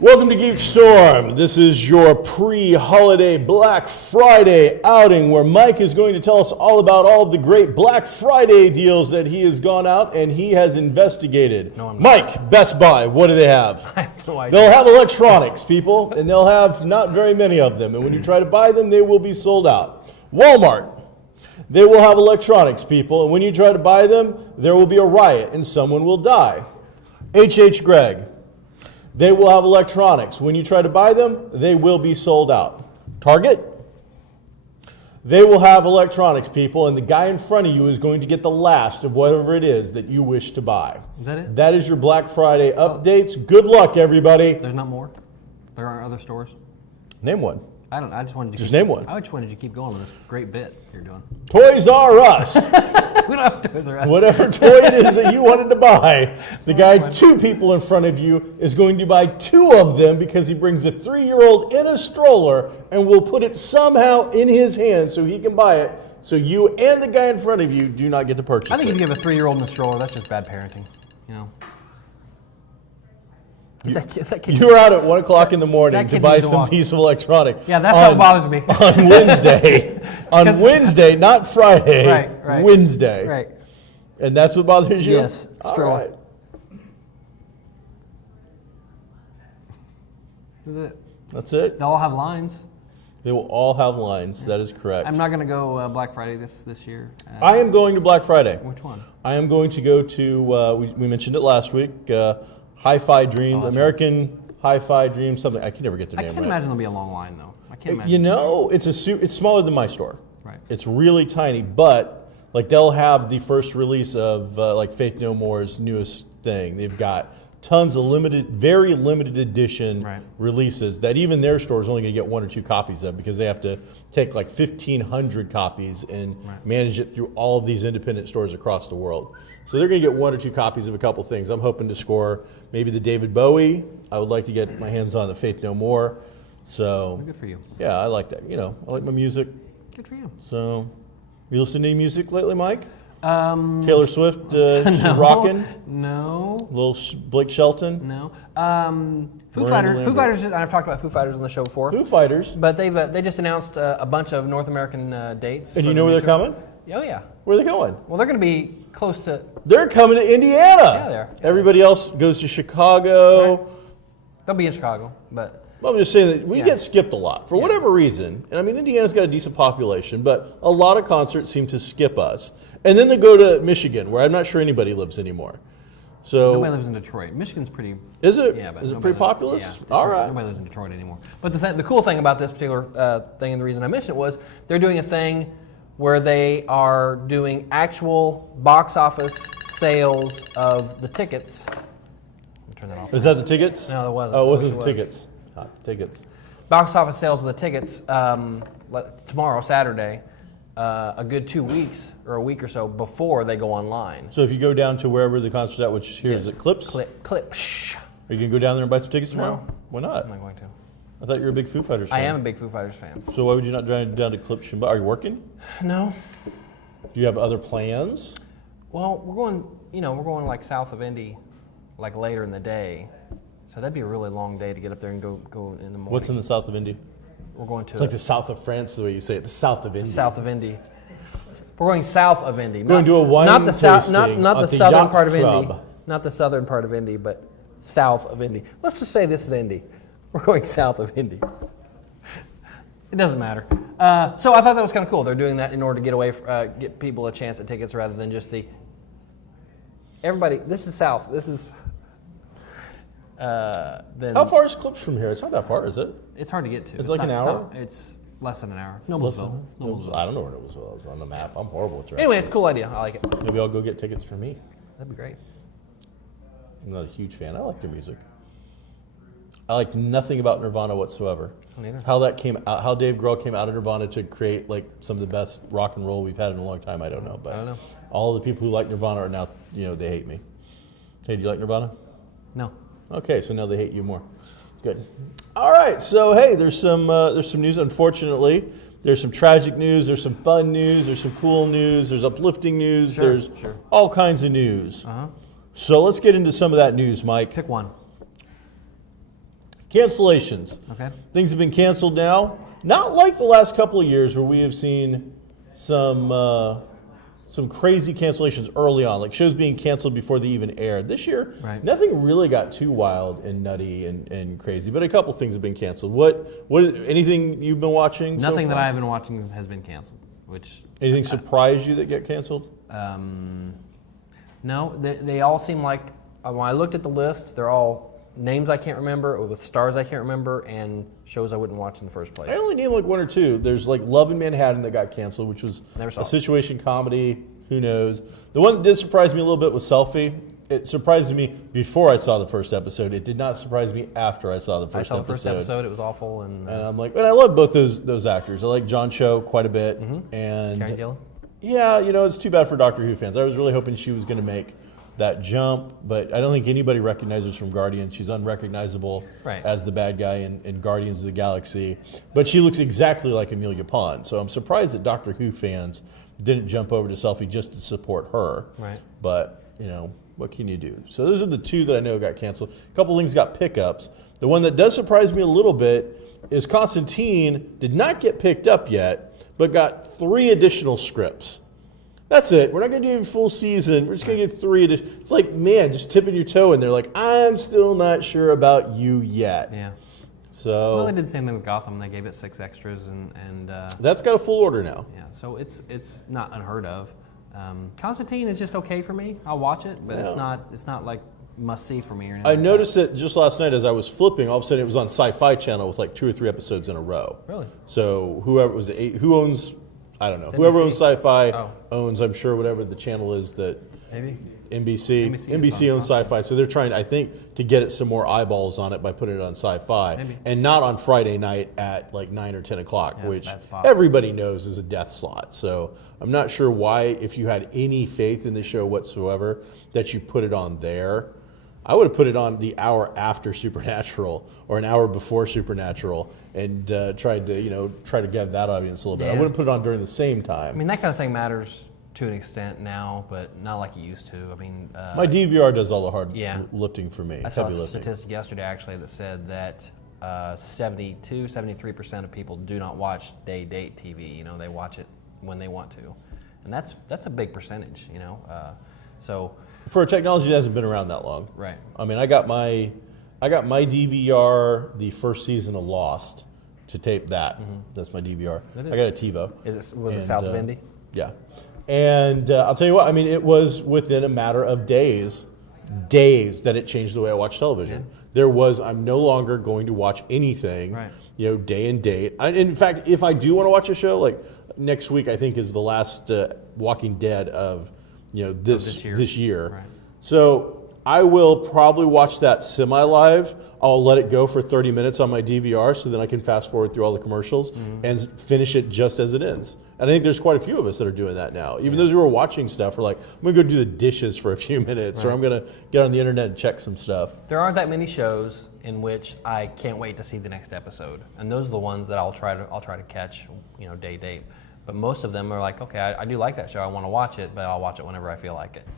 Welcome to GeekStorm. This is your pre-holiday Black Friday outing where Mike is going to tell us all about all of the great Black Friday deals that he has gone out and he has investigated. No, I'm not. Mike, Best Buy, what do they have? I have no idea. They'll have electronics, people, and they'll have not very many of them. And when you try to buy them, they will be sold out. Walmart, they will have electronics, people, and when you try to buy them, there will be a riot and someone will die. H.H. Gregg, they will have electronics. When you try to buy them, they will be sold out. Target, they will have electronics, people, and the guy in front of you is going to get the last of whatever it is that you wish to buy. Is that it? That is your Black Friday updates. Good luck, everybody. There's not more? There aren't other stores? Name one. I just wanted to name one. I just wanted you to keep going with this great bit you're doing. Toys R Us. We don't have Toys R Us. Whatever toy it is that you wanted to buy, the guy 2 people in front of you is going to buy 2 of them because he brings a 3-year-old in a stroller and will put it somehow in his hand so he can buy it. So you and the guy in front of you do not get to purchase it. I think if you have a 3-year-old in a stroller, that's just bad parenting. You know. That kid, You're out at 1 o'clock in the morning That to kid buy needs to some walk. piece of electronic. Yeah, that's how it bothers me. On Wednesday. On Wednesday, not Friday. Right. Wednesday. Right. And that's what bothers you? Yes, stroller. All right. That's it. That's it. They'll all have lines. They will all have lines. That is correct. I'm not going to go Black Friday this year. I am going to Black Friday. Which one? I am going to go to, we mentioned it last week, Hi-Fi Dream, American Hi-Fi Dream, something. I can never get their I name can't right. imagine there'll be a long line, though. I can't imagine. You know, it's smaller than my store. Right. It's really tiny, but like they'll have the first release of like Faith No More's newest thing. They've got tons of very limited edition releases that even their store is only going to get 1 or 2 copies of because they have to take like 1,500 copies and manage it through all of these independent stores across the world. So they're going to get 1 or 2 copies of a couple things. I'm hoping to score maybe the David Bowie. I would like to get my hands on the Faith No More. So Good for you. yeah, I like that. You know, I like my music. Good for you. So, you listen to any music lately, Mike? Taylor Swift, No. rocking. No. Little Blake Shelton. No. Foo Miranda Fighters. Foo Lambert. Fighters. I've talked about Foo Fighters on the show before. Foo Fighters. But they just announced a bunch of North American dates. And for you know the where new they're tour. coming? Oh yeah. Where are they going? Well, they're going to be close to. They're coming to Indiana. Yeah, they are. Yeah, Everybody else goes to Chicago. Right. They'll be in Chicago, but. Well, I'm just saying that we Yeah. get skipped a lot for whatever reason. And I mean, Indiana's got a decent population, but a lot of concerts seem to skip us. And then they go to Michigan, where I'm not sure anybody lives anymore. So Nobody lives in Detroit. Michigan's pretty. is it? Yeah, but Is it nobody pretty populous? Yeah, Detroit, All right. Nobody lives in Detroit anymore. But the cool thing about this particular thing, and the reason I mentioned it was they're doing a thing where they are doing actual box office sales of the tickets. Let me turn that off. Is that the tickets? No, that wasn't. Oh, it I wish wasn't it the was. tickets. Tickets. Box office sales of the tickets tomorrow, Saturday, a good 2 weeks or a week or so before they go online. So if you go down to wherever the concert's at, which here is it Clips? Clip. Shh. Are you going to go down there and buy some tickets tomorrow? No. Why not? I'm not going to. I thought you were a big Foo Fighters fan. I am a big Foo Fighters fan. So why would you not drive down to Clips? Are you working? No. Do you have other plans? Well, we're going like south of Indy, like later in the day. So that'd be a really long day to get up there and go in the morning. What's in the south of Indy? We're going to It's like the south of France, the way you say it. The south of Indy. south of Indy. We're going south of Indy. Going to a wine not the south, tasting not the at the southern Yacht part of Club. Indy, not the southern part of Indy, but south of Indy. Let's just say this is Indy. We're going south of Indy. It doesn't matter. So I thought that was kind of cool. They're doing that in order to get people a chance at tickets rather than just everybody. This is south. This is. Then How far is Clips from here? It's not that far, is it? it's hard to get to. It's like an hour? It's less than an hour. It's Noblesville. I don't know where Noblesville is on the map. I'm horrible with directions. Anyway, it's a cool idea. I like it. Maybe I'll go get tickets for me. That'd be great. I'm not a huge fan. I like their music. I like nothing about Nirvana whatsoever. Neither. How that came out, how Dave Grohl came out of Nirvana to create like some of the best rock and roll we've had in a long time, I don't know. But I don't know. all the people who like Nirvana are now, they hate me. Hey, do you like Nirvana? No. Okay, so now they hate you more. Good. All right, so hey, there's some news. Unfortunately, there's some tragic news. There's some fun news. There's some cool news. There's uplifting news. Sure. All kinds of news. Uh-huh. So let's get into some of that news, Mike. Pick one. Cancellations. Okay. Things have been canceled now. Not like the last couple of years where we have seen some crazy cancellations early on, like shows being canceled before they even aired. This year, nothing really got too wild and nutty and crazy, but a couple things have been canceled. Anything you've been watching? Nothing that I've been watching has been canceled. Anything surprise you that get canceled? No, they all seem like, when I looked at the list, they're all names I can't remember, or with stars I can't remember, and shows I wouldn't watch in the first place. I only named like one or two. There's like Love in Manhattan that got canceled, which was a situation comedy. Who knows? The one that did surprise me a little bit was Selfie. It surprised me before I saw the first episode. It did not surprise me after I saw the first episode. I saw the first episode. It was awful. And I'm like, and I love both those actors. I like John Cho quite a bit. Mm-hmm. And Karen Gillan? Yeah, it's too bad for Doctor Who fans. I was really hoping she was going to make that jump, but I don't think anybody recognizes her from Guardians. She's unrecognizable as the bad guy in Guardians of the Galaxy, but she looks exactly like Amelia Pond. So I'm surprised that Doctor Who fans didn't jump over to Selfie just to support her. Right. But, what can you do? So those are the two that I know got canceled. A couple things got pickups. The one that does surprise me a little bit is Constantine did not get picked up yet, but got 3 additional scripts. That's it. We're not going to do a full season. We're just going to get 3 additional. It's like, man, just tipping your toe in there. Like, I'm still not sure about you yet. Yeah. So. Well, they did the same thing with Gotham. They gave it 6 extras, and that's got a full order now. Yeah. So it's not unheard of. Constantine is just okay for me. I'll watch it, but it's not like must see for me or anything. I noticed it just last night as I was flipping. All of a sudden, it was on Sci-Fi Channel with like 2 or 3 episodes in a row. Really? So who owns? I don't know. It's Whoever NBC? owns Sci-Fi owns, I'm sure, whatever the channel is that. Maybe. NBC owns Sci-Fi, so they're trying, I think, to get it some more eyeballs on it by putting it on Sci-Fi, and not on Friday night at like 9 or 10 o'clock, which everybody knows is a death slot. So I'm not sure why, if you had any faith in the show whatsoever, that you put it on there. I would have put it on the hour after Supernatural or an hour before Supernatural and tried to get that audience a little bit. I wouldn't put it on during the same time. I mean, that kind of thing matters to an extent now, but not like it used to. I mean, my DVR does all the hard lifting for me. I saw a statistic yesterday actually that said that 73% of people do not watch day-date TV. They watch it when they want to, and that's a big percentage. So for a technology that hasn't been around that long, right? I mean, I got my DVR the first season of Lost to tape that. Mm-hmm. That's my DVR. I got a TiVo. Was it south of Indy? Yeah. And I'll tell you what, I mean, it was within a matter of days that it changed the way I watch television. Yeah. I'm no longer going to watch anything, day and date. In fact, if I do want to watch a show, like next week, I think is the last Walking Dead of, this year. Right. So I will probably watch that semi-live. I'll let it go for 30 minutes on my DVR so then I can fast forward through all the commercials and finish it just as it ends. And I think there's quite a few of us that are doing that now. Even those who are watching stuff are like, I'm going to go do the dishes for a few minutes, or I'm going to get on the internet and check some stuff. There aren't that many shows in which I can't wait to see the next episode, and those are the ones that I'll try to catch, day. But most of them are like, okay, I do like that show, I want to watch it, but I'll watch it whenever I feel like it.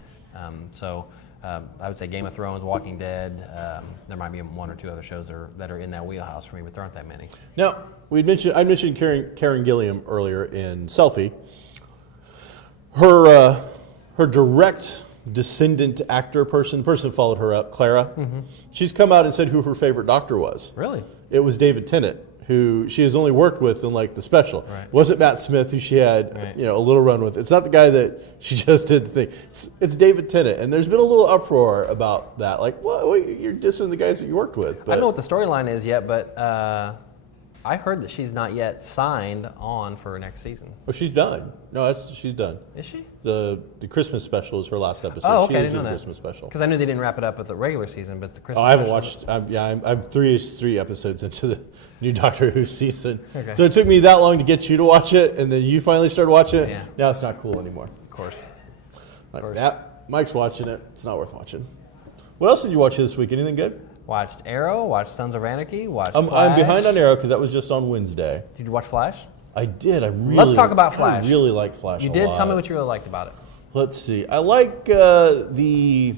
I would say Game of Thrones, Walking Dead. There might be 1 or 2 other shows that are in that wheelhouse for me, but there aren't that many. Now, I mentioned Karen Gilliam earlier in Selfie. Her direct descendant actor person followed her up, Clara. Mm-hmm. She's come out and said who her favorite Doctor was. Really? It was David Tennant, who she has only worked with in like the special. Right. Wasn't Matt Smith, who she had a little run with. It's not the guy that she just did the thing. It's David Tennant, and there's been a little uproar about that. Like, what you're dissing the guys that you worked with. But I don't know what the storyline is yet, but I heard that she's not yet signed on for next season. Oh, she's done. No, she's done. Is she? The Christmas special is her last episode. Oh, okay, She I was didn't in know the that. Christmas special. Because I knew they didn't wrap it up with the regular season, but the Christmas Oh, I haven't special- watched. I'm three episodes into the new Doctor Who season. Okay. So it took me that long to get you to watch it, and then you finally started watching it. Yeah. Now it's not cool anymore. Of course. Like that. Mike's watching it. It's not worth watching. What else did you watch this week? Anything good? Watched Arrow, watched Sons of Anarchy, watched I'm Flash. behind on Arrow because that was just on Wednesday. Did you watch Flash? I did. Let's talk about Flash. I really like Flash. You a did? lot. Tell me what you really liked about it. Let's see. I like the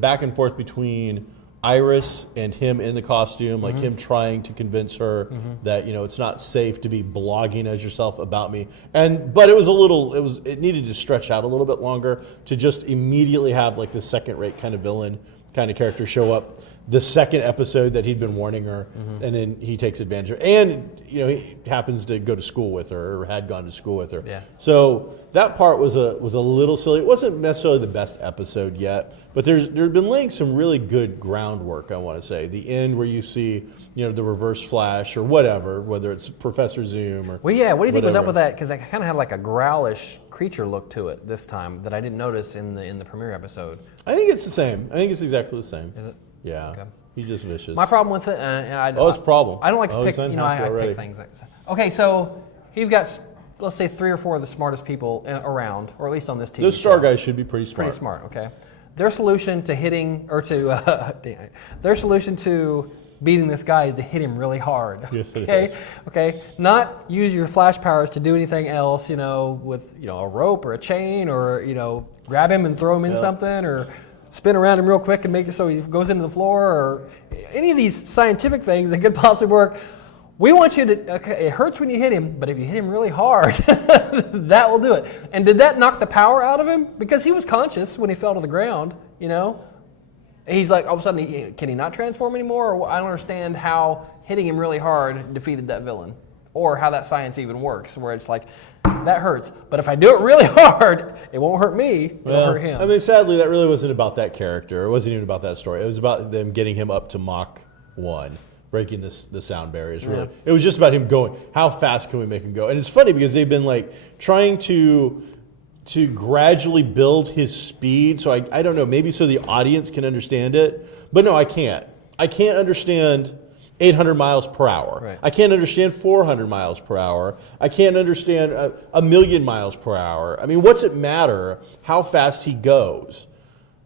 back and forth between Iris and him in the costume, like him trying to convince her that it's not safe to be blogging as yourself about me. But it needed to stretch out a little bit longer to just immediately have like the second-rate kind of villain kind of character show up the second episode that he'd been warning her, and then he takes advantage of her. And he happens to go to school with her, or had gone to school with her. Yeah. So that part was a little silly. It wasn't necessarily the best episode yet, but there had been laying some really good groundwork, I want to say. The end where you see the reverse Flash or whatever, whether it's Professor Zoom or Well, yeah. What do you think was up whatever. with that? Because it kind of had like a growlish creature look to it this time that I didn't notice in the premiere episode. I think it's the same. I think it's exactly the same. Is it? Yeah. Okay. He's just vicious. My problem with it, and I Oh, it's a problem. I don't like to Oh, pick. he's unhappy I already. pick things. Okay, so you've got, let's say, 3 or 4 of the smartest people around, or at least on this TV. Those Star show. guys should be pretty smart. Pretty smart. Okay, their solution to hitting or to their solution to beating this guy is to hit him really hard. Yes, it okay, is. okay, not use your flash powers to do anything else. With a rope or a chain, or grab him and throw him in something, or spin around him real quick and make it so he goes into the floor, or any of these scientific things that could possibly work. We want you to, okay, it hurts when you hit him, but if you hit him really hard, that will do it. And did that knock the power out of him? Because he was conscious when he fell to the ground, He's like, all of a sudden, can he not transform anymore? Or I don't understand how hitting him really hard defeated that villain, or how that science even works, where it's like, that hurts. But if I do it really hard, it won't hurt me, it'll hurt him. I mean, sadly, that really wasn't about that character. It wasn't even about that story. It was about them getting him up to Mach 1, breaking the sound barriers, really. It was just about him going, how fast can we make him go? And it's funny because they've been like trying to gradually build his speed. So I don't know, maybe so the audience can understand it. But no, I can't. I can't understand 800 miles per hour. Right. I can't understand 400 miles per hour. I can't understand a million miles per hour. I mean, what's it matter how fast he goes?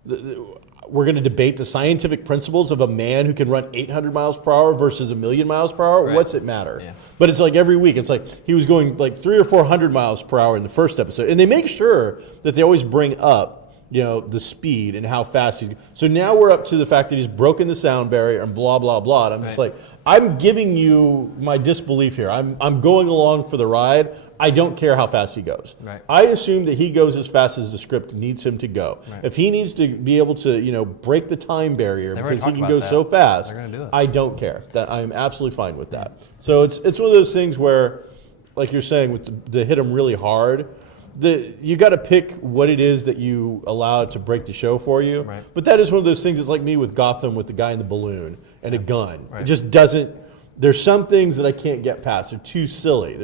We're going to debate the scientific principles of a man who can run 800 miles per hour versus a million miles per hour. Right. What's it matter? Yeah. But it's like every week, it's like he was going like 300 or 400 miles per hour in the first episode. And they make sure that they always bring up the speed and how fast he's. So now we're up to the fact that he's broken the sound barrier and blah, blah, blah. And I'm just like, I'm giving you my disbelief here. I'm going along for the ride. I don't care how fast he goes. Right. I assume that he goes as fast as the script needs him to go. Right. If he needs to be able to, break the time barrier They already because he talked can about go that. so fast, They're gonna do it. I don't care. That I'm absolutely fine with that. So it's one of those things where, like you're saying, with to hit him really hard, you got to pick what it is that you allow to break the show for you. Right. But that is one of those things. It's like me with Gotham with the guy in the balloon and a gun. Right. It just doesn't. There's some things that I can't get past. They're too silly.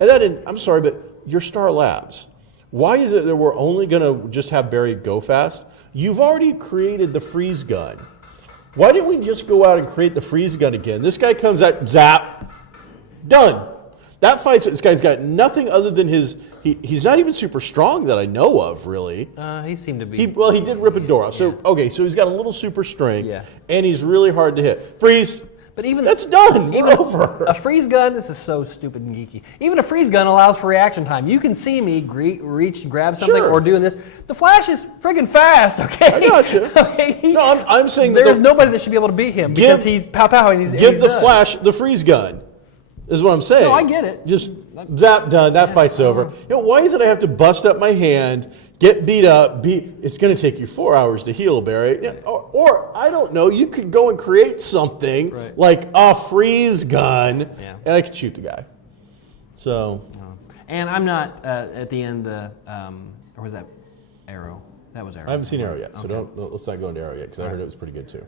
I'm sorry, but your Star Labs. Why is it that we're only going to just have Barry go fast? You've already created the freeze gun. Why didn't we just go out and create the freeze gun again? This guy comes out, zap, done. That fight, this guy's got nothing other than he's not even super strong that I know of, really. He seemed to be. He did rip a door out. So, okay, so he's got a little super strength, Yeah. and he's really hard to hit. Freeze. But even That's done. We're even over. A freeze gun. This is so stupid and geeky. Even a freeze gun allows for reaction time. You can see me reach, grab something, Sure. or doing this. The Flash is friggin' fast. Okay. I gotcha. Okay. No, I'm saying that there's nobody that should be able to beat him because he's pow pow and he's give and the he's done. Flash the freeze gun. Is what I'm saying. No, I get it. Just zap, done. That fight's over. Why is it I have to bust up my hand, get beat up? It's going to take you 4 hours to heal, Barry. Or I don't know. You could go and create something like a freeze gun, and I could shoot the guy. So. And I'm not at the end. Or was that Arrow? That was Arrow. I haven't seen Arrow yet, so let's not go into Arrow yet because I heard it was pretty good too.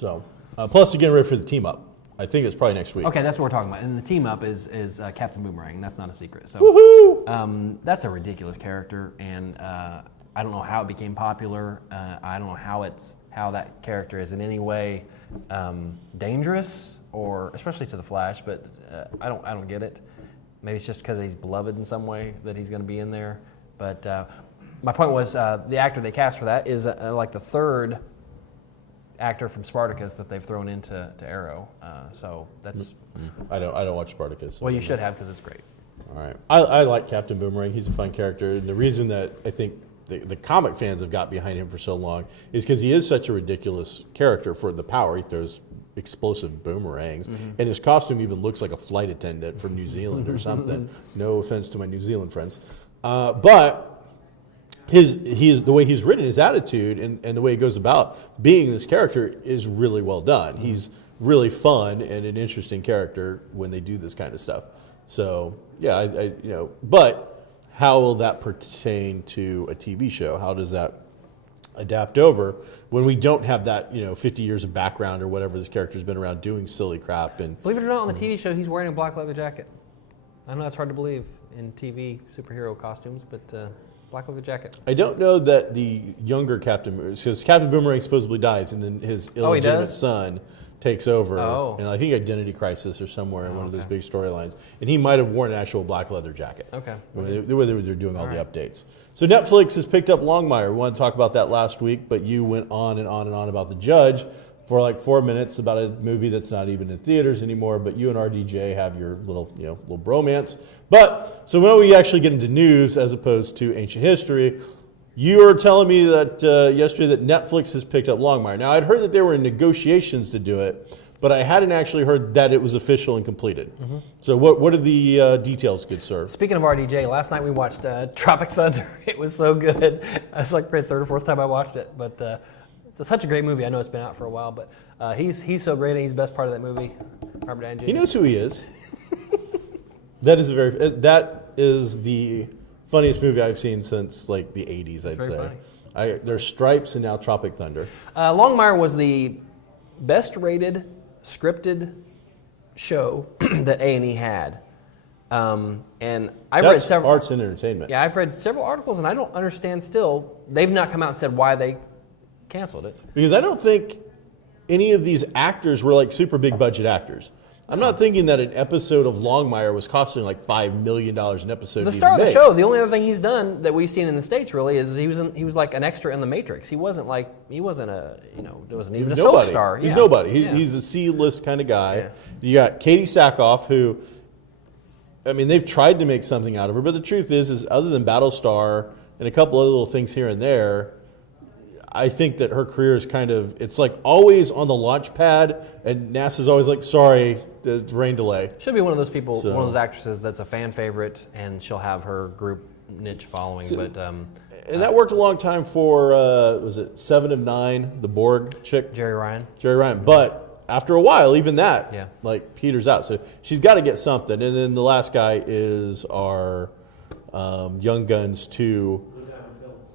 So. Plus, they're getting ready for the team up. I think it's probably next week. Okay, that's what we're talking about. And the team up is Captain Boomerang. That's not a secret. So Woohoo! that's a ridiculous character, and I don't know how it became popular. I don't know how that character is in any way dangerous, or especially to the Flash. But I don't get it. Maybe it's just because he's beloved in some way that he's going to be in there. But my point was the actor they cast for that is like the third actor from Spartacus that they've thrown into Arrow. So that's. I don't watch Spartacus. So well, you should have because it's great. All right. I like Captain Boomerang. He's a fun character. And the reason that I think the comic fans have got behind him for so long is because he is such a ridiculous character for the power. He throws explosive boomerangs. And his costume even looks like a flight attendant from New Zealand or something. No offense to my New Zealand friends. But the way he's written, his attitude, and the way he goes about being this character is really well done. He's really fun and an interesting character when they do this kind of stuff. So yeah, but how will that pertain to a TV show? How does that adapt over when we don't have that 50 years of background or whatever this character's been around doing silly crap? And believe it or not, on the TV show, he's wearing a black leather jacket. I know that's hard to believe in TV superhero costumes, but black leather jacket. I don't know that the younger Captain, because Captain Boomerang supposedly dies, and then his illegitimate son takes over, and I think Identity Crisis or somewhere in one of those big storylines, and he might have worn an actual black leather jacket. Okay. Where they're doing all the updates. So Netflix has picked up Longmire. We wanted to talk about that last week, but you went on and on and on about The Judge for like 4 minutes about a movie that's not even in theaters anymore, but you and RDJ have your little bromance. But, so when we actually get into news as opposed to ancient history, you were telling me that yesterday that Netflix has picked up Longmire. Now, I'd heard that they were in negotiations to do it, but I hadn't actually heard that it was official and completed. So what are the details, good sir? Speaking of RDJ, last night we watched Tropic Thunder. It was so good. It's like the third or fourth time I watched it, but it's such a great movie. I know it's been out for a while, but he's so great, and he's the best part of that movie. Robert Downey Jr. He knows who he is. That is the funniest movie I've seen since like the 80s, I'd say. Funny. There's Stripes and now Tropic Thunder. Longmire was the best rated scripted show that A&E had. And I've read several arts and entertainment. Yeah, I've read several articles, and I don't understand still. They've not come out and said why they canceled it. Because I don't think any of these actors were like super big budget actors. I'm not thinking that an episode of Longmire was costing like $5 million an episode. The star of the show, the only other thing he's done that we've seen in the States really is he was like an extra in The Matrix. He wasn't even a soap star. He's nobody. He's a C-list kind of guy. Yeah. You got Katie Sackhoff, who, I mean, they've tried to make something out of her, but the truth is other than Battlestar and a couple other little things here and there, I think that her career is it's like always on the launch pad, and NASA's always like, sorry, the rain delay. She'll be one of those people, one of those actresses that's a fan favorite, and she'll have her group niche following. And that worked a long time for, was it 7 of 9, the Borg chick? Jerry Ryan. But after a while, even that, peters out. So she's got to get something. And then the last guy is our Young Guns 2.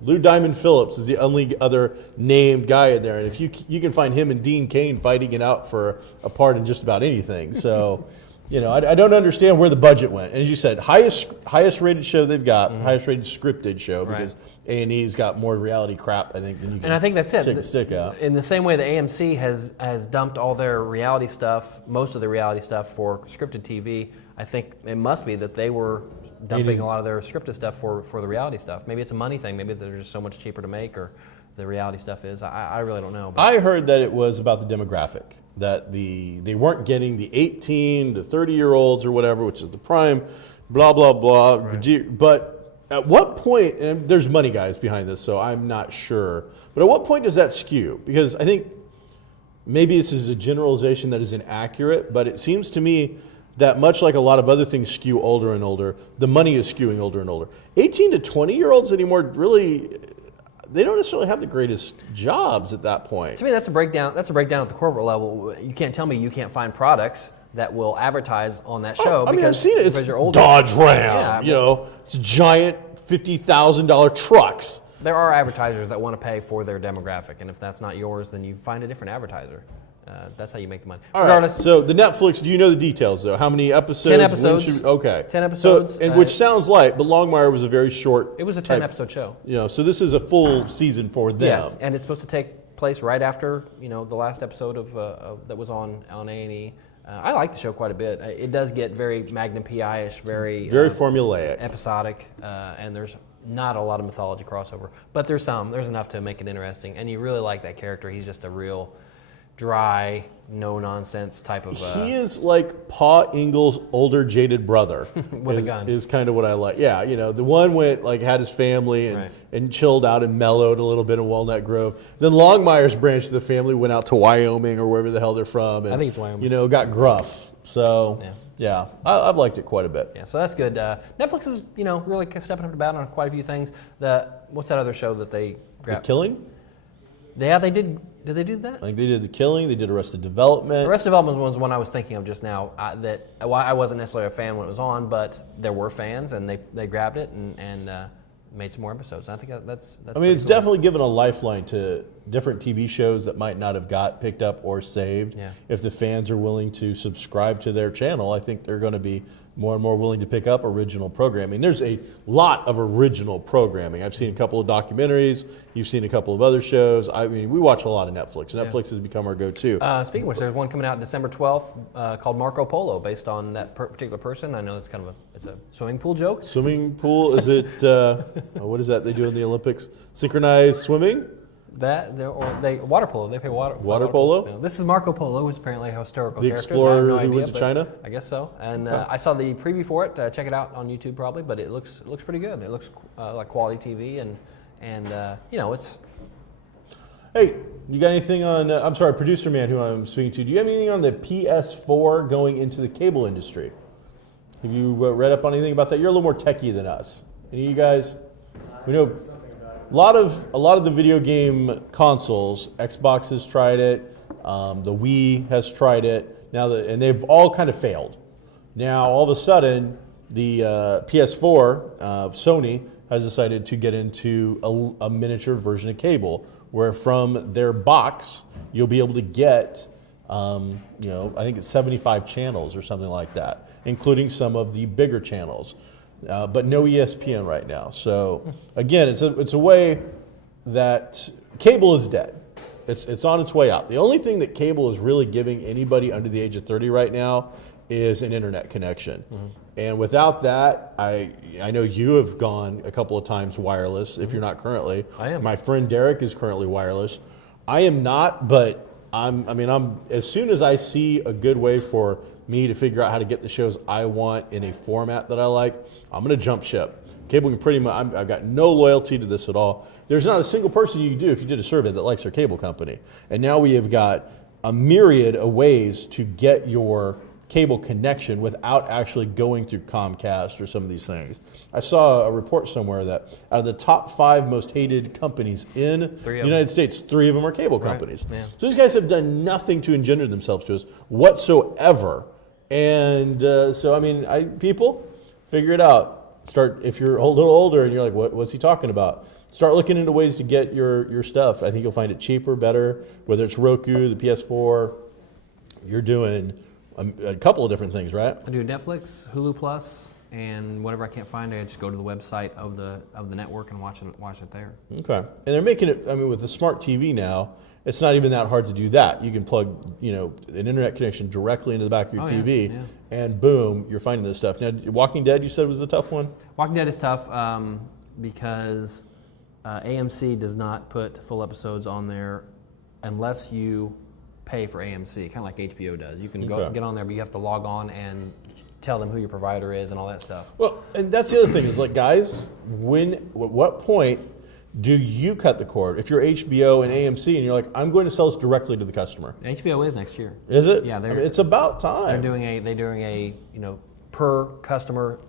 Lou Diamond Phillips is the only other named guy in there, and if you can find him and Dean Cain fighting it out for a part in just about anything. So, I don't understand where the budget went. As you said, highest rated show they've got, highest rated scripted show, because A&E's got more reality crap, I think, than you can. And I think that's it. Take a stick out. In the same way that AMC has dumped all their reality stuff, most of the reality stuff for scripted TV, I think it must be that they were dumping a lot of their scripted stuff for the reality stuff. Maybe it's a money thing. Maybe they're just so much cheaper to make, or the reality stuff is. I really don't know. But I heard that it was about the demographic, that they weren't getting the 18 to 30-year-olds or whatever, which is the prime, blah, blah, blah. Right. But at what point, and there's money guys behind this, so I'm not sure, but at what point does that skew? Because I think maybe this is a generalization that is inaccurate, but it seems to me that much like a lot of other things skew older and older, the money is skewing older and older. 18 to 20-year-olds anymore, really, they don't necessarily have the greatest jobs at that point. To me, that's a breakdown. That's a breakdown at the corporate level. You can't tell me you can't find products that will advertise on that show. I've seen it. It's Dodge Ram. It's giant $50,000 trucks. There are advertisers that want to pay for their demographic, and if that's not yours, then you find a different advertiser. That's how you make the money. All Regardless, right. So the Netflix, do you know the details though? How many episodes? 10 episodes. Okay. 10 episodes. So, and which sounds light, but Longmire was a very short. It was a 10-episode show. So this is a full season for them. Yes, and it's supposed to take place right after the last episode of that was on A&E. I like the show quite a bit. It does get very Magnum PI-ish, very formulaic, episodic, and there's not a lot of mythology crossover, but there's enough to make it interesting. And you really like that character. He's just a real dry, no nonsense type of. He is like Pa Engel's older, jaded brother with a gun. Is kind of what I like. Yeah, the one went had his family and chilled out and mellowed a little bit in Walnut Grove. Then Longmire's branch of the family went out to Wyoming or wherever the hell they're from. And, I think it's Wyoming. Got gruff. So yeah, I've liked it quite a bit. Yeah, so that's good. Netflix is really stepping up to bat on quite a few things. What's that other show that they grabbed? The Killing? Yeah, they did. Did they do that? I think they did The Killing. They did Arrested Development. Arrested Development was one I was thinking of just now. I wasn't necessarily a fan when it was on, but there were fans, and they grabbed it and made some more episodes. I think that's. I mean, it's definitely given a lifeline to different TV shows that might not have got picked up or saved. Yeah. If the fans are willing to subscribe to their channel, I think they're going to be more and more willing to pick up original programming. There's a lot of original programming. I've seen a couple of documentaries. You've seen a couple of other shows. I mean, we watch a lot of Netflix. Netflix has become our go-to. Speaking of which, there's one coming out December 12th called Marco Polo, based on that particular person. I know it's kind of it's a swimming pool joke. Swimming pool? Is it, what is that they do in the Olympics? Synchronized swimming? Water polo. They play water polo. No, this is Marco Polo, who's apparently a historical the character. explorer who went to China. I guess so. And I saw the preview for it. Check it out on YouTube probably. But it looks pretty good. It looks like quality TV, and it's. Hey, you got anything on? I'm sorry, producer man, who I'm speaking to. Do you have anything on the PS4 going into the cable industry? Have you read up on anything about that? You're a little more techie than us. Any of you guys? We know. A lot of the video game consoles, Xbox has tried it, the Wii has tried it, and they've all kind of failed. Now all of a sudden, the PS4, Sony has decided to get into a miniature version of cable, where from their box you'll be able to get, I think it's 75 channels or something like that, including some of the bigger channels. But no ESPN right now. So again, it's a way that cable is dead. It's on its way out. The only thing that cable is really giving anybody under the age of 30 right now is an internet connection. Mm-hmm. And without that, I know you have gone a couple of times wireless. If you're not currently, I am. My friend Derek is currently wireless. I am not, but I'm as soon as I see a good way for me to figure out how to get the shows I want in a format that I like, I'm going to jump ship. Cable can pretty much, I've got no loyalty to this at all. There's not a single person you do if you did a survey that likes their cable company. And now we have got a myriad of ways to get your cable connection without actually going through Comcast or some of these things. I saw a report somewhere that out of the top 5 most hated companies in the United States, 3 of them are cable companies. Yeah. So these guys have done nothing to engender themselves to us whatsoever. And people, figure it out. Start, if you're a little older and you're like, what's he talking about? Start looking into ways to get your stuff. I think you'll find it cheaper, better, whether it's Roku, the PS4, you're doing a couple of different things, right? I do Netflix, Hulu Plus, and whatever I can't find, I just go to the website of the network and watch it there. Okay, and they're making it. I mean, with the smart TV now, it's not even that hard to do that. You can plug, an internet connection directly into the back of your TV, and boom, you're finding this stuff. Now, Walking Dead, you said was the tough one. Walking Dead is tough because AMC does not put full episodes on there unless you pay for AMC, kind of like HBO does. You can go get on there, but you have to log on and tell them who your provider is and all that stuff. Well, and that's the other thing is like, guys, at what point do you cut the cord? If you're HBO and AMC and you're like, I'm going to sell this directly to the customer. HBO is next year. Is it? Yeah, it's about time. They're doing a per customer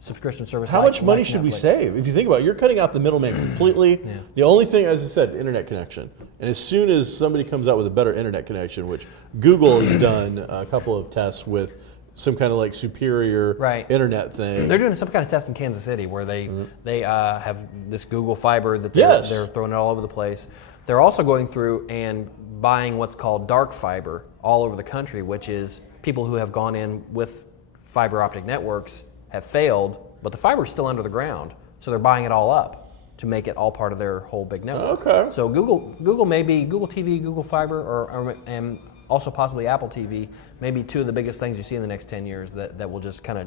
subscription service. How much money should we save? If you think about it, you're cutting out the middleman completely. Yeah. The only thing, as I said, internet connection. And as soon as somebody comes out with a better internet connection, which Google has done a couple of tests with some kind of like superior internet thing. They're doing some kind of test in Kansas City where they have this Google fiber that they're throwing it all over the place. They're also going through and buying what's called dark fiber all over the country, which is people who have gone in with fiber optic networks have failed, but the fiber is still under the ground. So they're buying it all up to make it all part of their whole big network. Okay. So Google maybe Google TV, Google Fiber, and also possibly Apple TV, maybe two of the biggest things you see in the next 10 years that will just kind of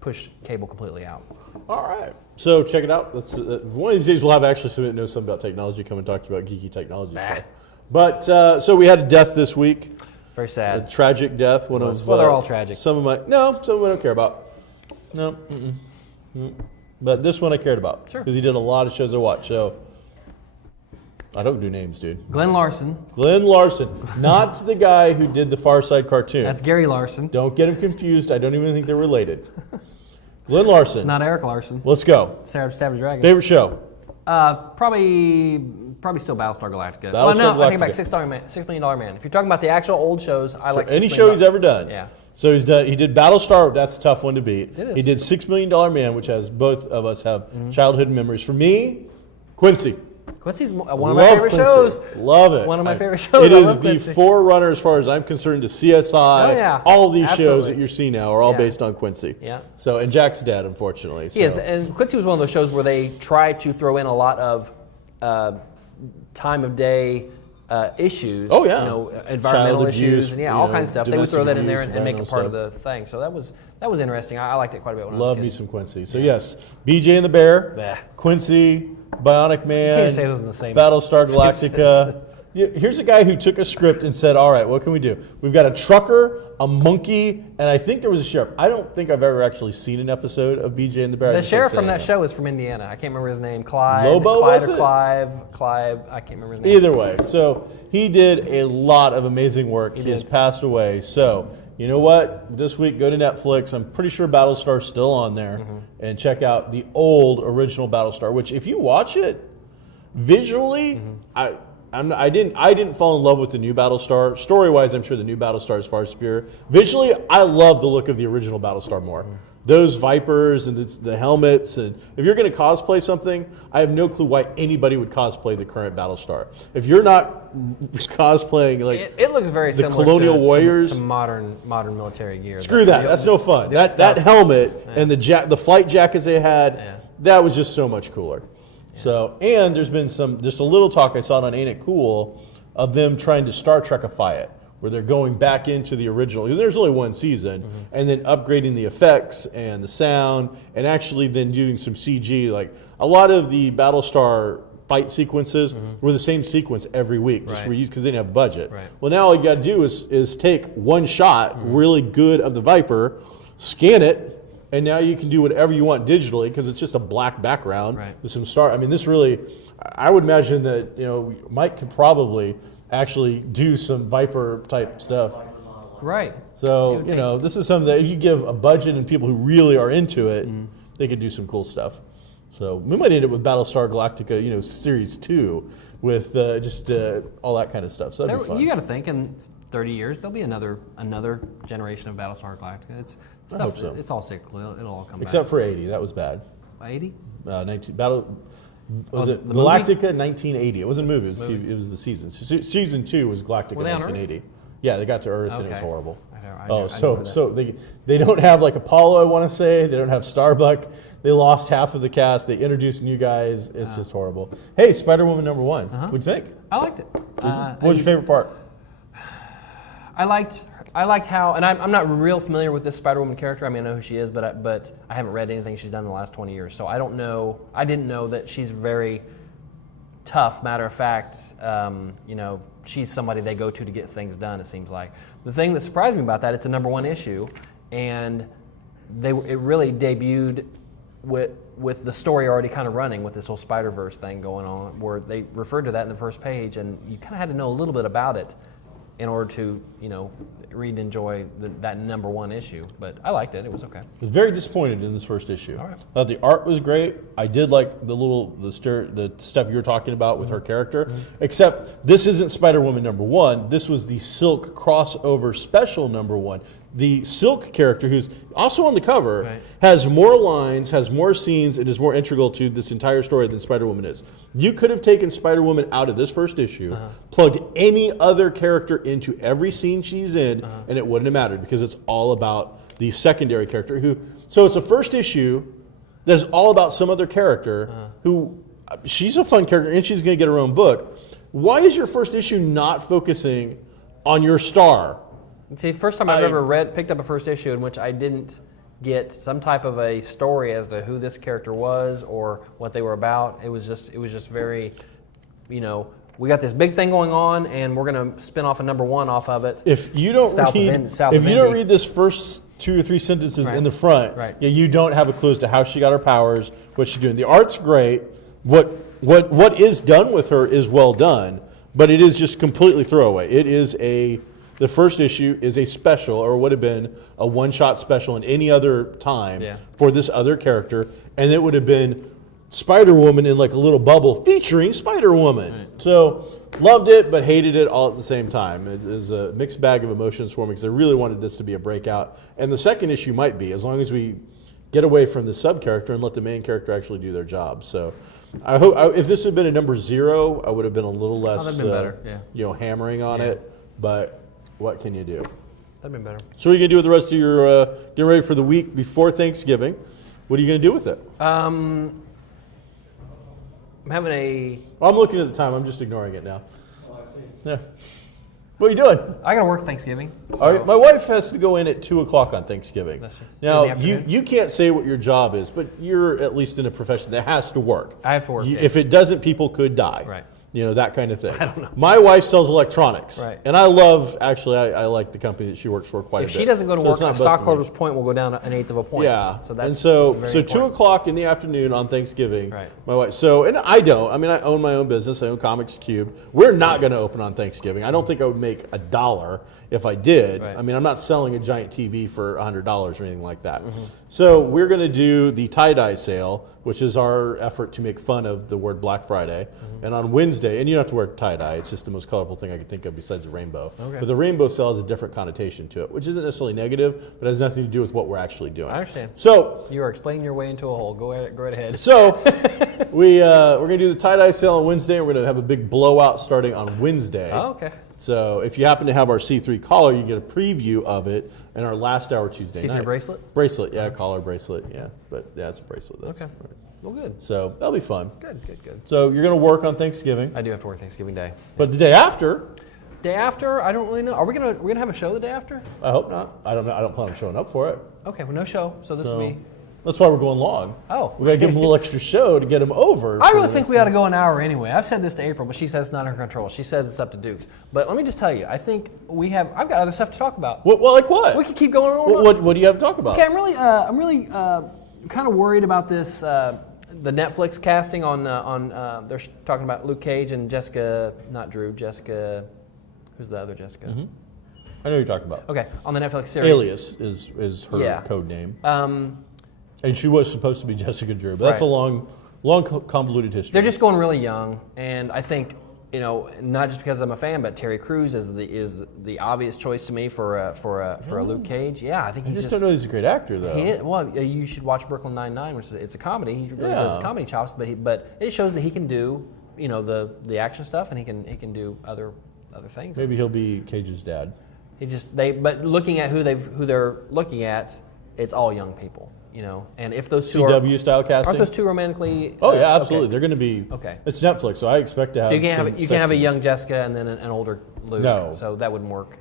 push cable completely out. All right. So check it out. Let's, one of these days we'll have actually somebody that knows something about technology come and talk to you about geeky technology stuff. But so we had a death this week. Very sad. A tragic death. One of Well, they're all tragic. Some of I don't care about. No. But this one I cared about. Sure. Because he did a lot of shows I watch. So I don't do names, dude. Glenn Larson. Glenn Larson, not the guy who did the Far Side cartoon. That's Gary Larson. Don't get him confused. I don't even think they're related. Glenn Larson. Not Eric Larson. Let's go. Savage Dragon. Favorite show? Probably still Battlestar Galactica. Battlestar Well, no, I think Galactica. about $6 Million Man. If you're talking about the actual old shows, I like Any $6 show Million. he's ever done. Yeah. So he's done. He did Battlestar. That's a tough one to beat. It is. He did $6 Million Man, which has both of us have childhood memories. For me, Quincy. Quincy's one of my Love favorite Quincy. shows. Love it. One of my favorite shows. It I is love the Quincy. forerunner, as far as I'm concerned, to CSI. Oh, yeah. All of these shows Absolutely. that you're seeing now are all Yeah. based on Quincy. Yeah. So, and Jack's dead, unfortunately. He is, and Quincy was one of those shows where they tried to throw in a lot of time of day issues. Oh, yeah. You know, environmental Child issues, abuse, and you all know, kinds of stuff. They would throw that in there domestic and make it abuse, part of environmental the thing. So that was interesting. I liked it quite a bit when Love I me was a kid. some Quincy. So yes, BJ and the Bear, Bleh. Quincy, Bionic Man, can't say those in the same- Battlestar same Galactica. Here's a guy who took a script and said, all right, what can we do? We've got a trucker, a monkey, and I think there was a sheriff. I don't think I've ever actually seen an episode of BJ and the Bear. The sheriff from that show is from Indiana. I can't remember his name. Clyde. Lobo, Clyde was or it? Clive. I can't remember his name. Either way, so he did a lot of amazing work. He has passed away. So you know what? This week, go to Netflix. I'm pretty sure Battlestar's still on there, and check out the old original Battlestar. Which, if you watch it visually, I didn't fall in love with the new Battlestar. Story-wise, I'm sure the new Battlestar is far superior. Visually, I love the look of the original Battlestar more. Those Vipers and the helmets, and if you're going to cosplay something, I have no clue why anybody would cosplay the current Battlestar. If you're not cosplaying like It looks very the similar Colonial to Warriors, modern military gear. screw that. That's no fun. That helmet and the flight jackets they had, that was just so much cooler. So, and there's been just a little talk, I saw it on Ain't It Cool, of them trying to Star Trek-ify it, where they're going back into the original, because there's only one season, and then upgrading the effects and the sound, and actually then doing some CG. Like, a lot of the Battlestar fight sequences were the same sequence every week, just because they didn't have the budget. Right. Well, now all you got to do is take one shot, really good, of the Viper, scan it, and now you can do whatever you want digitally because it's just a black background with some star. I mean, this really, I would imagine that Mike could probably actually do some Viper type stuff. Right. So this is something that if you give a budget and people who really are into it, they could do some cool stuff. So we might end it with Battlestar Galactica, Series 2, with just all that kind of stuff. So that'd be fun. You got to think in 30 years there'll be another generation of Battlestar Galactica. It's stuff. I hope so. It's all cyclical. It'll all come Except back. for 80, that was bad. 80. 19 Battle. Was it the Galactica 1980? It wasn't a movie. It was the season. Season 2 was Galactica Were they on 1980. Yeah, they got to Earth and it was Okay. horrible. I know that. So they don't have like Apollo, I want to say. They don't have Starbuck. They lost half of the cast. They introduced new guys. It's just horrible. Hey, Spider-Woman #1. What'd you think? I liked it. What was your favorite part? I liked how, and I'm not real familiar with this Spider-Woman character. I mean, I know who she is, but I haven't read anything she's done in the last 20 years, so I don't know. I didn't know that she's very tough. Matter of fact, she's somebody they go to get things done. It seems like the thing that surprised me about that, it's a #1 issue, and it really debuted with the story already kind of running with this whole Spider-Verse thing going on, where they referred to that in the first page, and you kind of had to know a little bit about it in order to, read and enjoy that #1 issue. But I liked it. It was okay. I was very disappointed in this first issue. All right. I thought the art was great. I did like the stuff you were talking about with her character. Except this isn't Spider-Woman #1. This was the Silk crossover special #1. the Silk character, who's also on the cover, Right. has more lines, has more scenes, and is more integral to this entire story than Spider-Woman is. You could have taken Spider-Woman out of this first issue, plugged any other character into every scene she's in, and it wouldn't have mattered because it's all about the secondary character who. So it's a first issue that's all about some other character who, she's a fun character and she's going to get her own book. Why is your first issue not focusing on your star? See, first time I've ever picked up a first issue in which I didn't get some type of a story as to who this character was or what they were about. It was just very, we got this big thing going on, and we're going to spin off a number one off of it. If you don't read this first 2 or 3 sentences in the front, you don't have a clue as to how she got her powers, what she's doing. The art's great. What is done with her is well done, but it is just completely throwaway. The first issue is a special, or would have been a one-shot special in any other time for this other character, and it would have been Spider-Woman in like a little bubble featuring Spider-Woman. Right. So loved it, but hated it all at the same time. It is a mixed bag of emotions for me because I really wanted this to be a breakout, and the second issue might be, as long as we get away from the sub-character and let the main character actually do their job. So I hope if this had been a number 0, I would have been a little less hammering on it, but what can you do? That'd be better. So what are you going to do with the rest of your, getting ready for the week before Thanksgiving? What are you going to do with it? I'm having I'm looking at the time. I'm just ignoring it now. Oh, I see. Yeah. What are you doing? I got to work Thanksgiving. So. All right, my wife has to go in at 2 o'clock on Thanksgiving. Now, in you can't say what your job is, but you're at least in a profession that has to work. I have to work. If it doesn't, people could die. Right. That kind of thing. I don't know. My wife sells electronics. Right. And I like the company that she works for quite a bit. If she doesn't go to work, a stockholder's point will go down 1/8 of a point. Yeah. So that's so very 2 o'clock in the afternoon on Thanksgiving. Right. My wife. And I don't. I mean, I own my own business. I own Comics Cube. We're not going to open on Thanksgiving. I don't think I would make $1 if I did. Right. I mean, I'm not selling a giant TV for $100 or anything like that. Mm-hmm. So we're going to do the tie-dye sale, which is our effort to make fun of the word Black Friday. Mm-hmm. And on Wednesday, and you don't have to wear tie-dye, it's just the most colorful thing I could think of besides the rainbow. Okay. But the rainbow sale has a different connotation to it, which isn't necessarily negative, but has nothing to do with what we're actually doing. I understand. So you are explaining your way into a hole. Go right ahead. So we're going to do the tie-dye sale on Wednesday. We're going to have a big blowout starting on Wednesday. Oh, okay. So if you happen to have our C3 collar, you can get a preview of it in our last hour Tuesday night. C3 bracelet? Bracelet, yeah, collar bracelet, yeah. But yeah, it's a bracelet. That's okay. Right. Well, good. So that'll be fun. Good. So you're going to work on Thanksgiving. I do have to work Thanksgiving Day. But the day after? Day after, I don't really know. Are we gonna have a show the day after? I hope not. I don't know. I don't plan on showing up for it. Okay, well, no show. So this will be. That's why we're going long. Oh. We got to give them a little extra show to get them over. I really think we ought to go an hour anyway. I've said this to April, but she says it's not in her control. She says it's up to Dukes. But let me just tell you, I think I've got other stuff to talk about. Well, like what? We could keep going on. What do you have to talk about? Okay, I'm really kind of worried about this, the Netflix casting on they're talking about Luke Cage and Jessica, not Drew, Jessica, who's the other Jessica? Mm-hmm. I know who you're talking about. Okay, on the Netflix series. Alias is her code name. And she was supposed to be Jessica Drew, but that's a long, convoluted history. They're just going really young, and I think not just because I'm a fan, but Terry Crews is the obvious choice to me for a Luke Cage. Yeah, I think I just don't know he's a great actor though. Well, you should watch Brooklyn Nine-Nine, which it's a comedy. He really does comedy chops, but it shows that he can do the action stuff, and he can do other things. Maybe he'll be Cage's dad. But looking at who they're looking at, it's all young people. And if those two CW style casting, aren't those two romantically? Oh yeah, absolutely. Okay. They're going to be. Okay. It's Netflix, so I expect to have. So you can have a young Jessica and then an older Luke. No. So that wouldn't work.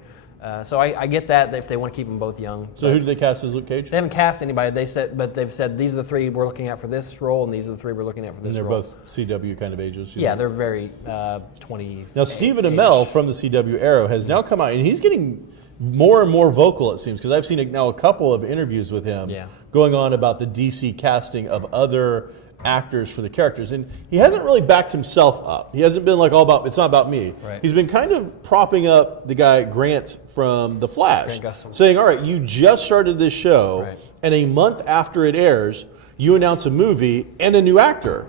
So I get that if they want to keep them both young. So who do they cast as Luke Cage? They haven't cast anybody. They've said these are the 3 we're looking at for this role, and these are the 3 we're looking at for this role. role. And they're both CW kind of ages. Yeah, they're very 20. Now Stephen Amell from the CW Arrow has now come out, and he's getting more and more vocal, it seems, because I've seen now a couple of interviews with him going on about the DC casting of other actors for the characters, and he hasn't really backed himself up. He hasn't been like all about, it's not about me. Right. He's been kind of propping up the guy Grant from The Flash, saying, all right, you just started this show, and a month after it airs, you announce a movie and a new actor.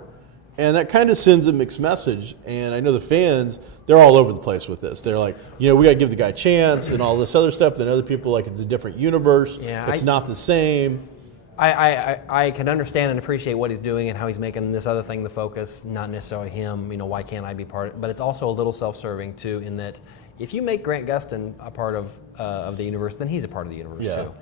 And that kind of sends a mixed message. And I know the fans, they're all over the place with this. They're like, we got to give the guy a chance and all this other stuff. Then other people like it's a different universe. Yeah, it's not the same. I can understand and appreciate what he's doing and how he's making this other thing the focus, not necessarily him. Why can't I be part of it? But it's also a little self-serving too, in that if you make Grant Gustin a part of the universe, then he's a part of the universe too.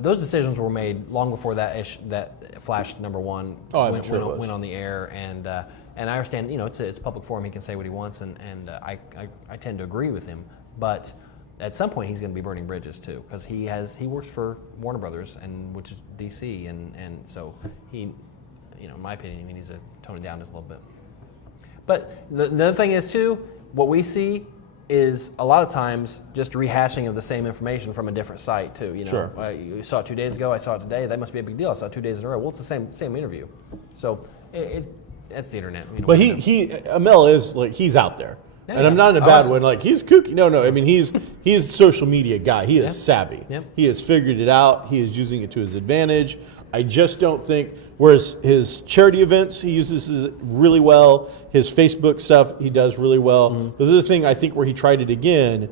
Those decisions were made long before that Flash #1 went on the air, and I understand. It's a public forum; he can say what he wants, and I tend to agree with him, but. At some point, he's going to be burning bridges too, because he works for Warner Brothers, which is DC, and so he, in my opinion, he needs to tone it down just a little bit. But the other thing is too, what we see is a lot of times just rehashing of the same information from a different site too. Sure. You saw it 2 days ago, I saw it today. That must be a big deal. I saw it 2 days in a row. Well, it's the same interview. So it's the internet. But Amel is like he's out there. And I'm not in a bad way. Like he's kooky. No. I mean, he's a social media guy. He is savvy. Yep. He has figured it out. He is using it to his advantage. I just don't think. Whereas his charity events, he uses it really well. His Facebook stuff, he does really well. Mm-hmm. But this thing, I think, where he tried it again,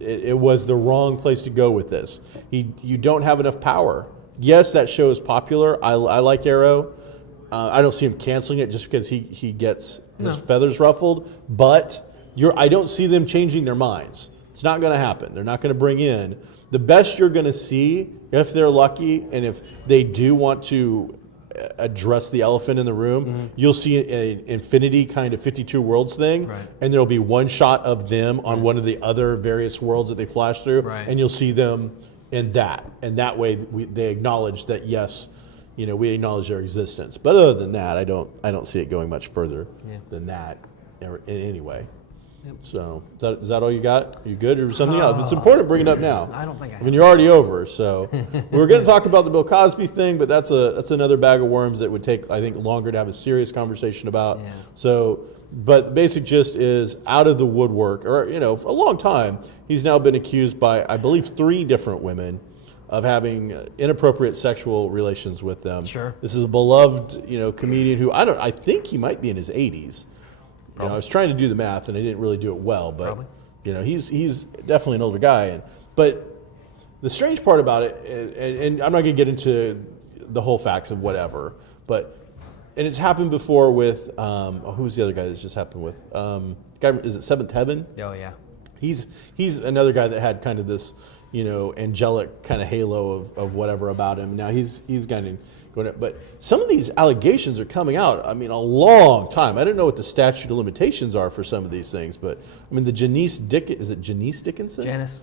it was the wrong place to go with this. You don't have enough power. Yes, that show is popular. I like Arrow. I don't see him canceling it just because he gets his feathers ruffled. But I don't see them changing their minds. It's not going to happen. They're not going to bring in. The best you're going to see, if they're lucky, and if they do want to address the elephant in the room, you'll see an Infinity kind of 52 Worlds thing, and there'll be one shot of them on one of the other various worlds that they flash through, and you'll see them in that. And that way they acknowledge that, yes, we acknowledge their existence. But other than that, I don't see it going much further than that in any way. Yep. So is that all you got? Are you good or something else? It's important to bring it up now. I don't think I mean, you're already over. So we were going to talk about the Bill Cosby thing, but that's another bag of worms that would take, I think, longer to have a serious conversation about. Yeah. So, but the basic gist is out of the woodwork, or for a long time, he's now been accused by, I believe, 3 different women of having inappropriate sexual relations with them. Sure. This is a beloved, comedian who I think he might be in his 80s. I was trying to do the math and I didn't really do it well, but he's definitely an older guy. But the strange part about it, and I'm not going to get into the whole facts of whatever, and it's happened before with who's the other guy that's just happened with? Is it Seventh Heaven? Oh yeah. He's another guy that had kind of this angelic kind of halo of whatever about him. Now he's kind of. But some of these allegations are coming out, a long time. I don't know what the statute of limitations are for some of these things, but the Janice Dickinson? Janice?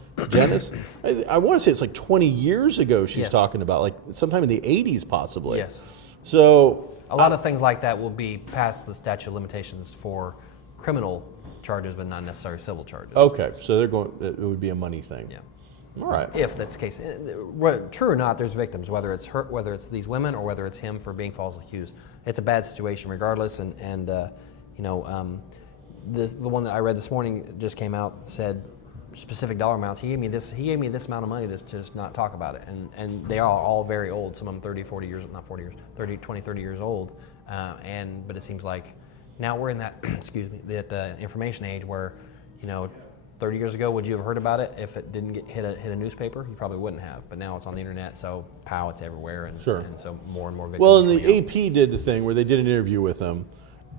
I want to say it's like 20 years ago she's talking about, like sometime in the 80s possibly. Yes. So a lot of things like that will be past the statute of limitations for criminal charges, but not necessarily civil charges. Okay, so it would be a money thing. Yeah. All right. If that's the case, true or not, there's victims. Whether it's her, whether it's these women, or whether it's him for being falsely accused, it's a bad situation regardless. The one that I read this morning just came out, said specific dollar amounts. He gave me this amount of money to just not talk about it, and they are all very old. Some of them 30, 40 years, not 40 years, 30, 20, 30 years old. But it seems like now we're in that that information age where 30 years ago, would you have heard about it if it didn't hit a newspaper? You probably wouldn't have. But now it's on the internet, so it's everywhere, and so more and more victims. Well, and the AP did the thing where they did an interview with him,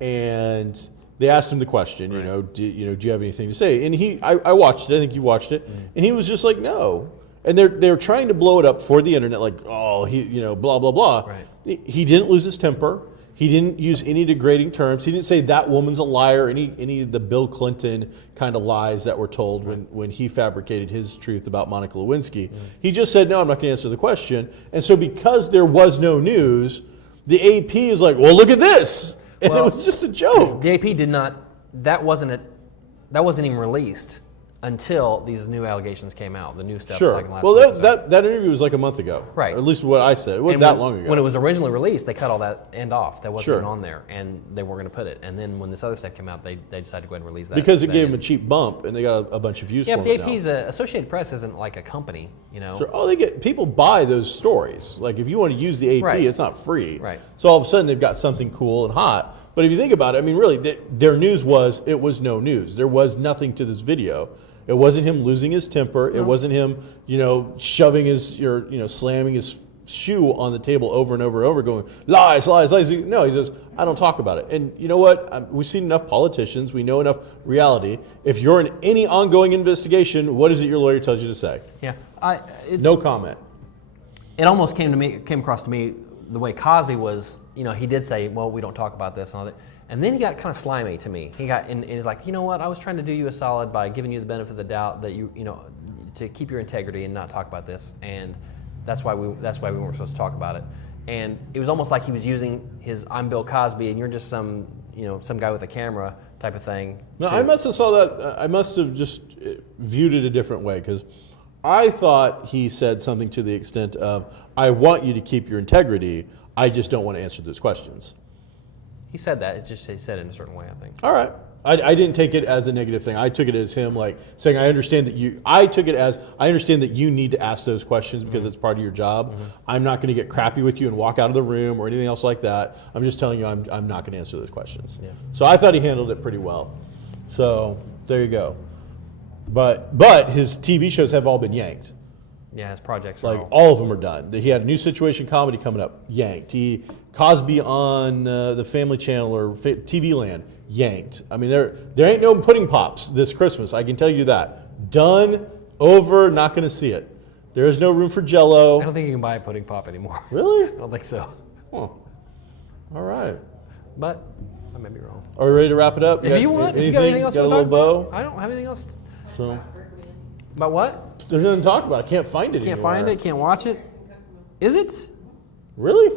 and they asked him the question, do you have anything to say? And I watched it. I think you watched it, and he was just like, no. And they're trying to blow it up for the internet, like, oh, blah blah blah. Right. He didn't lose his temper. He didn't use any degrading terms. He didn't say that woman's a liar, any of the Bill Clinton kind of lies that were told when he fabricated his truth about Monica Lewinsky. He just said, no, I'm not going to answer the question. And so because there was no news, the AP is like, well, look at this. And it was just a joke. The AP did not, that wasn't even released until these new allegations came out, the new stuff. Sure. Like in the last well, week that interview was like a month ago. Right. Or at least what I said. It wasn't that long ago. When it was originally released, they cut all that end off. That wasn't even on there, and they weren't going to put it. And then when this other stuff came out, they decided to go ahead and release that. Because it gave them a cheap bump, and they got a bunch of views for it. Yeah, but the AP's Associated Press isn't like a company, Sure. Oh, people buy those stories. Like if you want to use the AP, it's not free. Right. So all of a sudden they've got something cool and hot. But if you think about it, I mean, really, their news was it was no news. There was nothing to this video. It wasn't him losing his temper. No. It wasn't him, shoving slamming his shoe on the table over and over and over, going lies, lies, lies. No, he says, I don't talk about it. And you know what? We've seen enough politicians. We know enough reality. If you're in any ongoing investigation, what is it your lawyer tells you to say? Yeah, no comment. It almost came across to me the way Cosby was. He did say, "Well, we don't talk about this and all that," and then he got kind of slimy to me. He got and he's like, "You know what? I was trying to do you a solid by giving you the benefit of the doubt that to keep your integrity and not talk about this, and that's why we weren't supposed to talk about it." And it was almost like he was using his "I'm Bill Cosby and you're just some guy with a camera" type of thing. No, I must have saw that. I must have just viewed it a different way, because I thought he said something to the extent of, "I want you to keep your integrity. I just don't want to answer those questions." He said that. It's just he said it in a certain way, I think. All right. I didn't take it as a negative thing. I took it as him saying, I understand that you. I took it as, I understand that you need to ask those questions because it's part of your job. Mm-hmm. I'm not going to get crappy with you and walk out of the room or anything else like that. I'm just telling you, I'm not going to answer those questions. Yeah. So I thought he handled it pretty well. So there you go. But his TV shows have all been yanked. Yeah, his projects are all of them are done. He had a New Situation comedy coming up, yanked. Cosby on the Family Channel or TV Land, yanked. I mean, there ain't no pudding pops this Christmas. I can tell you that. Done, over, not going to see it. There is no room for Jell-O. I don't think you can buy a pudding pop anymore. Really? I don't think so. Huh. All right. But I may be wrong. Are we ready to wrap it up? If you want, if you got anything else got a little bow? I don't have anything else. So. About what? There's nothing to talk about. I can't find it anymore. Can't find it, can't watch it. Is it? Really?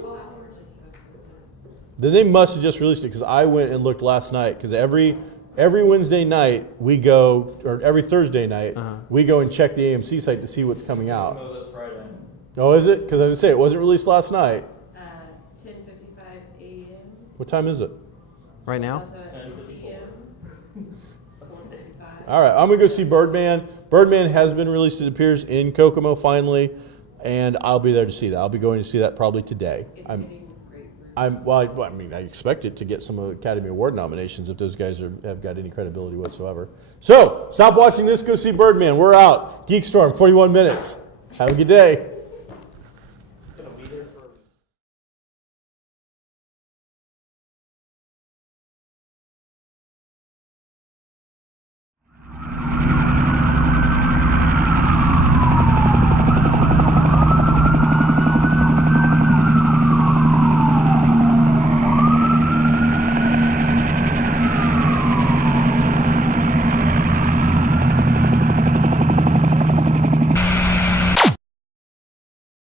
Then they must have just released it, because I went and looked last night, because every Wednesday night we go, or every Thursday night, we go and check the AMC site to see what's coming out. No, this Friday. Oh, is it? Because I was going to say, it wasn't released last night. 10:55 a.m. What time is it? Right now? 10:50 a.m. All right, I'm going to go see Birdman. Birdman has been released, it appears, in Kokomo finally, and I'll be there to see that. I'll be going to see that probably today. It's getting great. I expect it to get some Academy Award nominations if those guys have got any credibility whatsoever. So, stop watching this, go see Birdman. We're out. GeekStorm, 41 minutes. Have a good day.